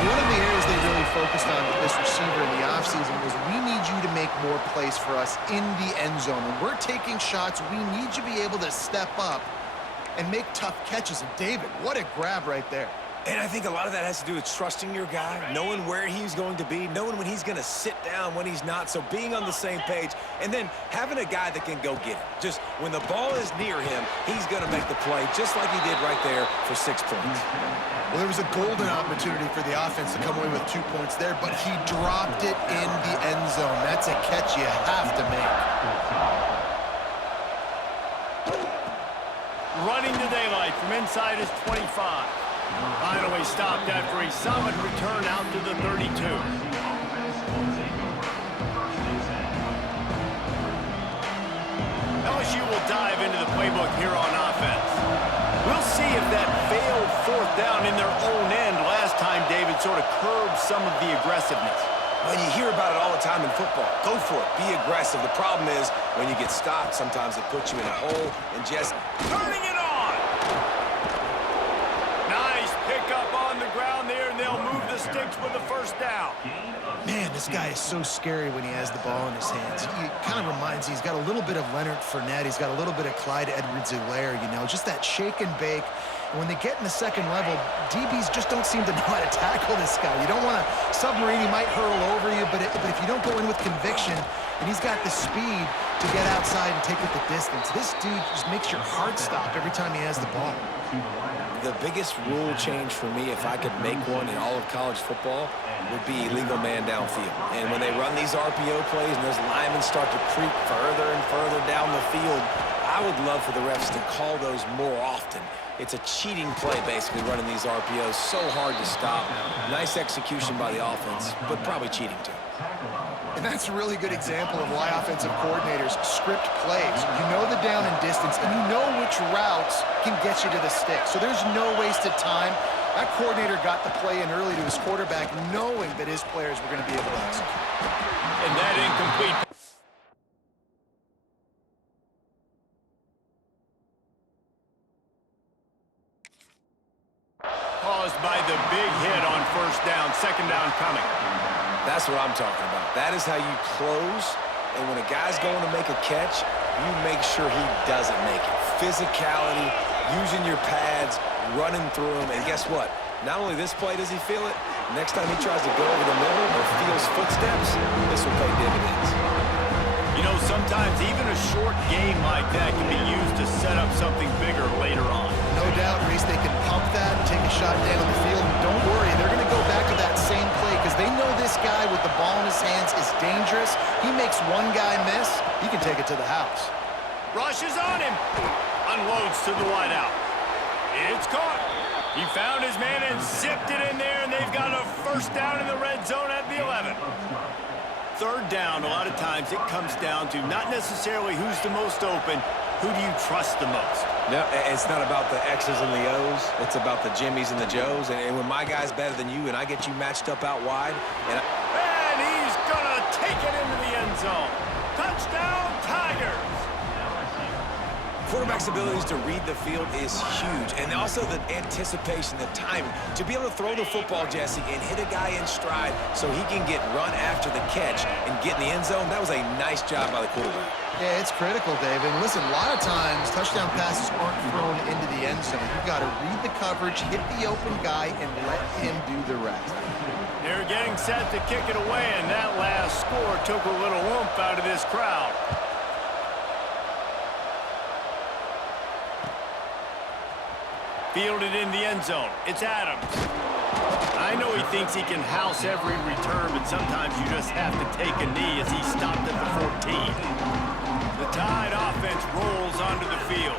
One of the areas they really focused on with this receiver in the offseason was we need you to make more plays for us in the end zone. When we're taking shots, we need you to be able to step up and make tough catches. And David, what a grab right there. And I think a lot of that has to do with trusting your guy, knowing where he's going to be, knowing when he's going to sit down, when he's not, so being on the same page, and then having a guy that can go get it. Just when the ball is near him, he's going to make the play just like he did right there for 6 points. Well, there was a golden opportunity for the offense to come away with 2 points there, but he dropped it in the end zone. That's a catch you have to make. Running to daylight from inside his 25. Finally stopped after a solid return out to the 32. LSU will dive into the playbook here on offense. We'll see if that failed 4th down in their own end last time, David, sort of curbed some of the aggressiveness. Well, you hear about it all the time in football. Go for it. Be aggressive. The problem is when you get stopped, sometimes it puts you in a hole and just... Turning it on! Nice pickup on the ground there, and they'll move the sticks with the 1st down. Man, this guy is so scary when he has the ball in his hands. He kind of reminds me, he's got a little bit of Leonard Fournette. He's got a little bit of Clyde Edwards-Helaire, you know, just that shake and bake. And when they get in the second level, DBs just don't seem to know how to tackle this guy. You don't want to submarine. He might hurl over you, but if you don't go in with conviction, and he's got the speed to get outside and take it the distance, this dude just makes your heart stop every time he has the ball. The biggest rule change for me, if I could make one in all of college football, would be illegal man downfield. And when they run these RPO plays and those linemen start to creep further and further down the field, I would love for the refs to call those more often. It's a cheating play, basically, running these RPOs. So hard to stop. Nice execution by the offense, but probably cheating too. And that's a really good example of why offensive coordinators script plays. You know the down and distance, and you know which routes can get you to the stick. So there's no wasted time. That coordinator got the play in early to his quarterback, knowing that his players were going to be able to execute. And that incomplete. Caused by the big hit on 1st down, 2nd down coming. That's what I'm talking about. That is how you close, and when a guy's going to make a catch, you make sure he doesn't make it. Physicality, using your pads, running through them, and guess what? Not only this play does he feel it, next time he tries to go over the middle or feels footsteps, this will pay dividends. You know, sometimes even a short game like that can be used to set up something bigger later on. No doubt, Reese, they can pump that and take a shot down the field. And don't worry, they're going to go back to that same play because they know this guy with the ball in his hands is dangerous. He makes one guy miss, he can take it to the house. Rushes on him. Unloads to the wideout. It's caught. He found his man and zipped it in there, and they've got a 1st down in the red zone at the 11. 3rd down, a lot of times it comes down to not necessarily who's the most open, who do you trust the most? No, it's not about the X's and the O's. It's about the Jimmys and the Joes. And when my guy's better than you and I get you matched up out wide, and he's going to take it into the end zone. Touchdown, Tigers! Quarterback's abilities to read the field is huge, and also the anticipation, the timing. To be able to throw the football, Jesse, and hit a guy in stride so he can get run after the catch and get in the end zone, that was a nice job by the quarterback. Yeah, it's critical, David. And listen, a lot of times touchdown passes aren't thrown into the end zone. You've got to read the coverage, hit the open guy, and let him do the rest. They're getting set to kick it away, and that last score took a little oomph out of this crowd. Fielded in the end zone. It's Adams. I know he thinks he can house every return, but sometimes you just have to take a knee as he stopped at the 14. The Tide offense rolls onto the field.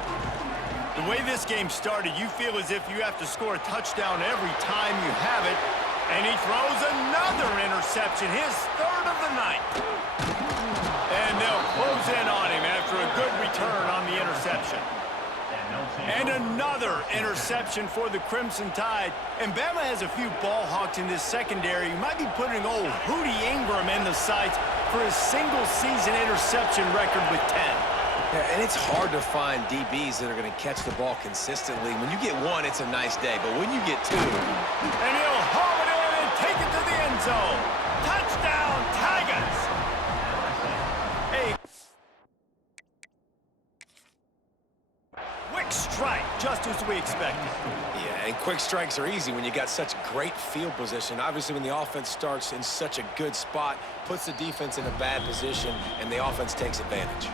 The way this game started, you feel as if you have to score a touchdown every time you have it, and he throws another interception, his third of the night. And they'll close in on him after a good return on the interception. And another interception for the Crimson Tide. And Bama has a few ball hawks in this secondary. You might be putting old Hootie Ingram in the sights for his single-season interception record with 10. Yeah, and it's hard to find DBs that are going to catch the ball consistently. When you get one, it's a nice day. But when you get two... And he'll haul it in and take it to the end zone. Touchdown, Tigers! Hey. Quick strike, just as we expected. Yeah, and quick strikes are easy when you got such great field position. Obviously, when the offense starts in such a good spot, puts the defense in a bad position, and the offense takes advantage.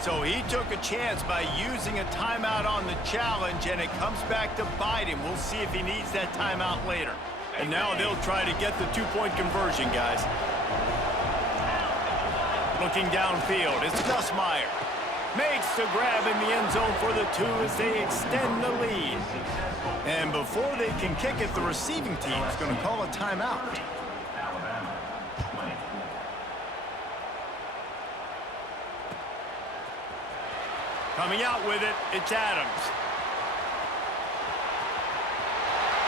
So he took a chance by using a timeout on the challenge, and it comes back to bite him. We'll see if he needs that timeout later. And now they'll try to get the two-point conversion, guys. Looking downfield, it's Gus Meyer. Makes the grab in the end zone for the two as they extend the lead. And before they can kick it, the receiving team is going to call a timeout. Coming out with it, it's Adams.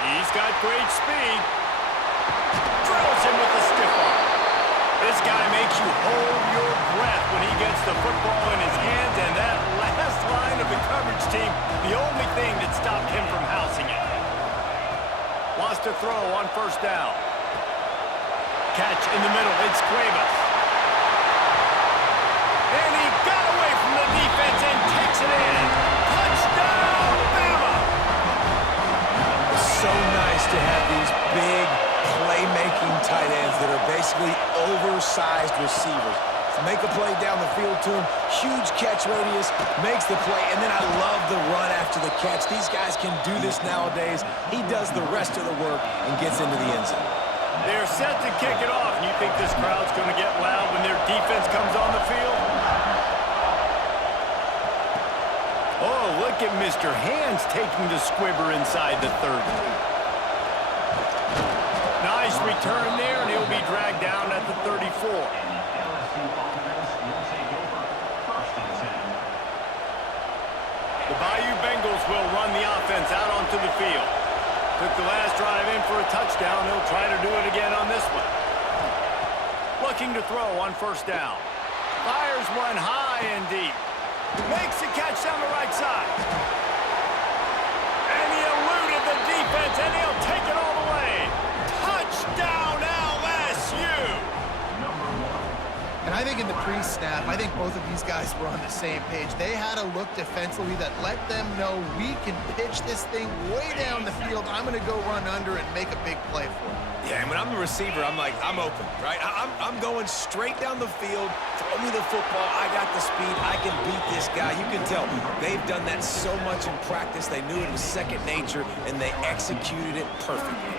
He's got great speed. Drills him with the stiff arm. This guy makes you hold your breath when he gets the football in his hands, and that last line of the coverage team, the only thing that stopped him from housing it. Wants to throw on first down. Catch in the middle, it's Cuevas. And he got away from the defense and takes it in. Touchdown, Bama! It's so nice to have these big playmaking tight ends that are basically oversized receivers. Make a play down the field to him, huge catch radius, makes the play, and then I love the run after the catch. These guys can do this nowadays. He does the rest of the work and gets into the end zone. They're set to kick it off, and you think this crowd's going to get loud when their defense comes on the field? Oh, look at Mr. Hands taking the squibber inside the 30. Nice return there, and he'll be dragged down at the 34. The Bayou Bengals will run the offense out onto the field. Took the last drive in for a touchdown. They'll try to do it again on this one. Looking to throw on first down. Fires one high and deep. Makes the catch down the right side. And he eluded the defense, and he'll take it all the way. Touchdown, LSU! And I think in the pre-snap, I think both of these guys were on the same page. They had a look defensively that let them know we can pitch this thing way down the field. I'm going to go run under and make a big play for it. Yeah, and when I'm the receiver, I'm like, I'm open, right? I'm going straight down the field. Throw me the football. I got the speed. I can beat this guy. You can tell they've done that so much in practice. They knew it was second nature, and they executed it perfectly.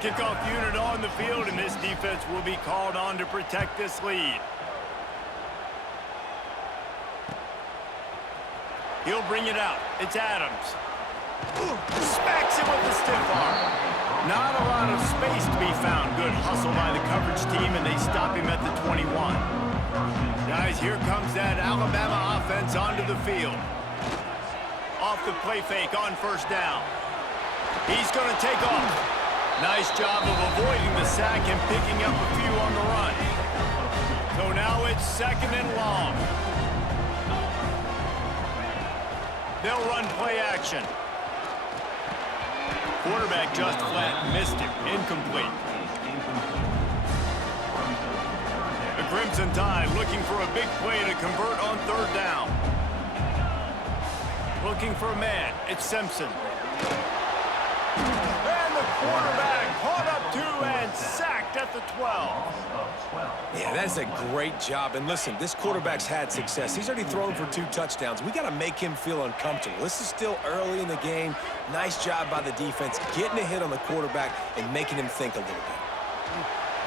Kickoff unit on the field, and this defense will be called on to protect this lead. He'll bring it out. It's Adams. Smacks him with the stiff arm. Not a lot of space to be found. Good hustle by the coverage team, and they stop him at the 21. Guys, here comes that Alabama offense onto the field. Off the play fake on first down. He's going to take off. Nice job of avoiding the sack and picking up a few on the run. So now it's second and long. They'll run play action. Quarterback just flat missed him. Incomplete. The Crimson Tide looking for a big play to convert on third down. Looking for a man. It's Simpson. And the the quarterback. Caught up to and sacked at the 12. Yeah, that's a great job. And listen, this quarterback's had success. He's already thrown for 2 touchdowns. We got to make him feel uncomfortable. This is still early in the game. Nice job by the defense, getting a hit on the quarterback and making him think a little bit.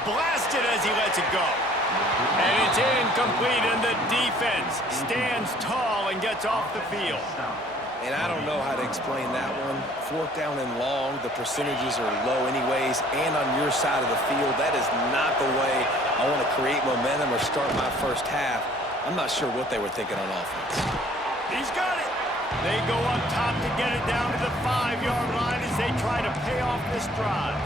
Blasted as he lets it go. And it's incomplete, and the defense stands tall and gets off the field. And I don't know how to explain that one. 4th down and long, the percentages are low anyways, and on your side of the field, that is not the way I want to create momentum or start my first half. I'm not sure what they were thinking on offense. He's got it. They go up top to get it down to the 5-yard line as they try to pay off this drive.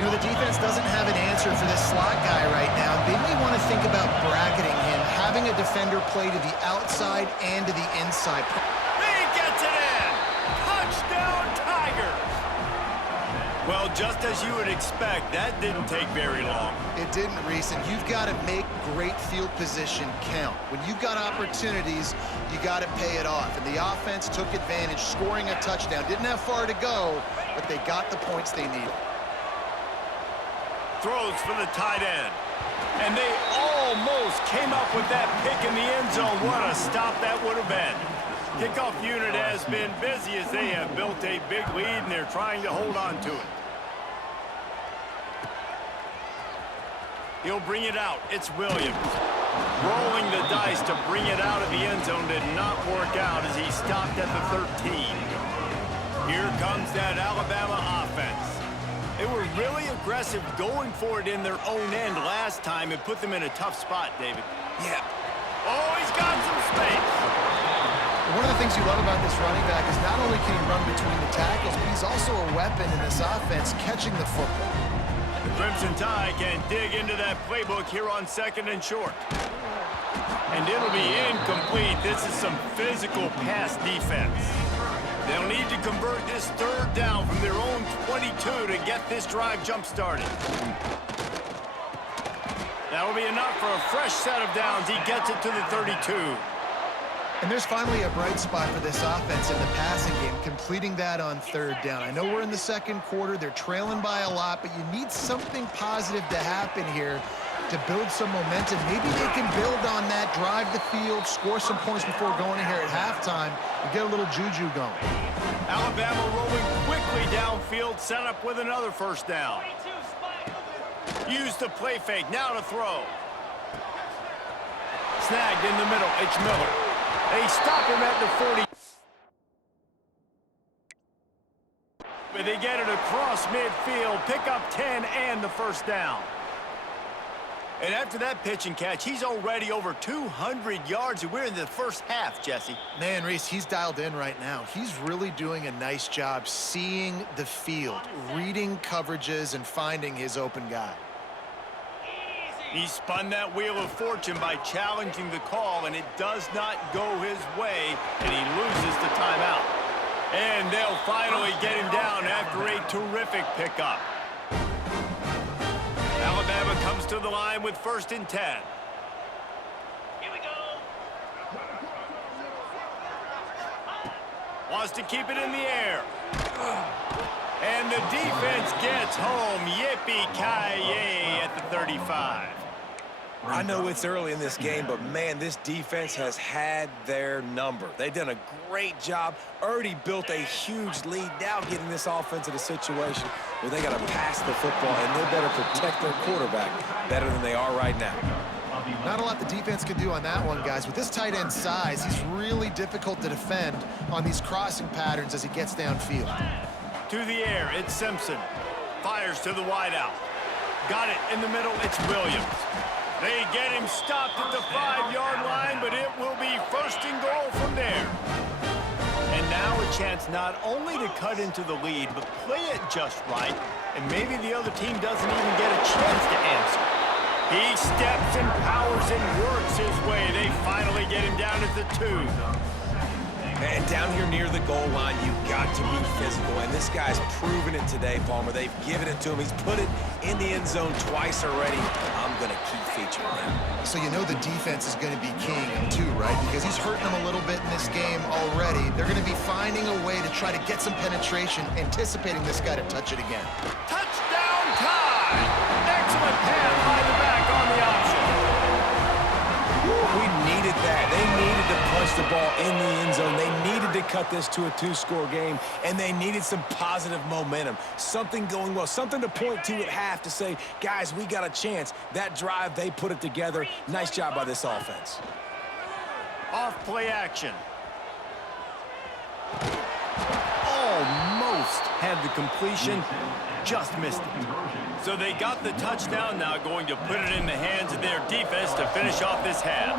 You know, the defense doesn't have an answer for this slot guy right now. They may want to think about bracketing him, having a defender play to the outside and to the inside. He gets it in! Touchdown, Tigers! Well, just as you would expect, that didn't take very long. It didn't, Reese, and you've got to make great field position count. When you've got opportunities, you got to pay it off. And the offense took advantage, scoring a touchdown. Didn't have far to go, but they got the points they needed. Throws for the tight end. And they almost came up with that pick in the end zone. What a stop that would have been. Kickoff unit has been busy as they have built a big lead, and they're trying to hold on to it. He'll bring it out. It's Williams. Rolling the dice to bring it out of the end zone did not work out as he stopped at the 13. Here comes that Alabama offense. They were really aggressive going for it in their own end last time and put them in a tough spot, David. Yeah. Oh, he's got some space. One of the things you love about this running back is not only can he run between the tackles, but he's also a weapon in this offense, catching the football. The Crimson Tide can dig into that playbook here on 2nd and short. And it'll be incomplete. This is some physical pass defense. They'll need to convert this 3rd down from their own 22 to get this drive jump-started. That'll be enough for a fresh set of downs. He gets it to the 32. And there's finally a bright spot for this offense in the passing game, completing that on 3rd down. I know we're in the 2nd quarter. They're trailing by a lot, but you need something positive to happen here to build some momentum. Maybe they can build on that, drive the field, score some points before going in here at halftime, and get a little juju going. Alabama rolling quickly downfield, set up with another 1st down. Use the play fake, now to throw. Snagged in the middle, it's Miller. They stop him at the 40. But they get it across midfield, pick up 10 and the 1st down. And after that pitch and catch, he's already over 200 yards, and we're in the first half, Jesse. Man, Reese, he's dialed in right now. He's really doing a nice job seeing the field, reading coverages, and finding his open guy. He spun that wheel of fortune by challenging the call, and it does not go his way, and he loses the timeout. And they'll finally get him down after a terrific pickup. Alabama comes to the line with 1st and 10. Here we go. Wants to keep it in the air. And the defense gets home. Yippee-ki-yay at the 35. I know it's early in this game, but, man, this defense has had their number. They've done a great job, already built a huge lead, now getting this offense in a situation where they got to pass the football, and they better protect their quarterback better than they are right now. Not a lot the defense can do on that one, guys. With this tight end size, he's really difficult to defend on these crossing patterns as he gets downfield. To the air, it's Simpson. Fires to the wideout. Got it in the middle, it's Williams. They get him stopped at the 5-yard line, but it will be 1st and goal from there. And now a chance not only to cut into the lead, but play it just right, and maybe the other team doesn't even get a chance to answer. He steps and powers and works his way. They finally get him down at the 2. And down here near the goal line, you've got to be physical. And this guy's proven it today, Palmer. They've given it to him. He's put it in the end zone twice already. I'm going to keep featuring him. So you know the defense is going to be king, too, right? Because he's hurting them a little bit in this game already. They're going to be finding a way to try to get some penetration, anticipating this guy to touch it again. Touchdown tie! Excellent pass by the back on the option. We needed that. They needed to punch the ball in the end zone. They needed to cut this to a 2-score game, and they needed some positive momentum. Something going well, something to point to at half to say, guys, we got a chance. That drive, they put it together. Nice job by this offense. Off play action. Almost had the completion, just missed it. So they got the touchdown, now going to put it in the hands of their defense to finish off this half.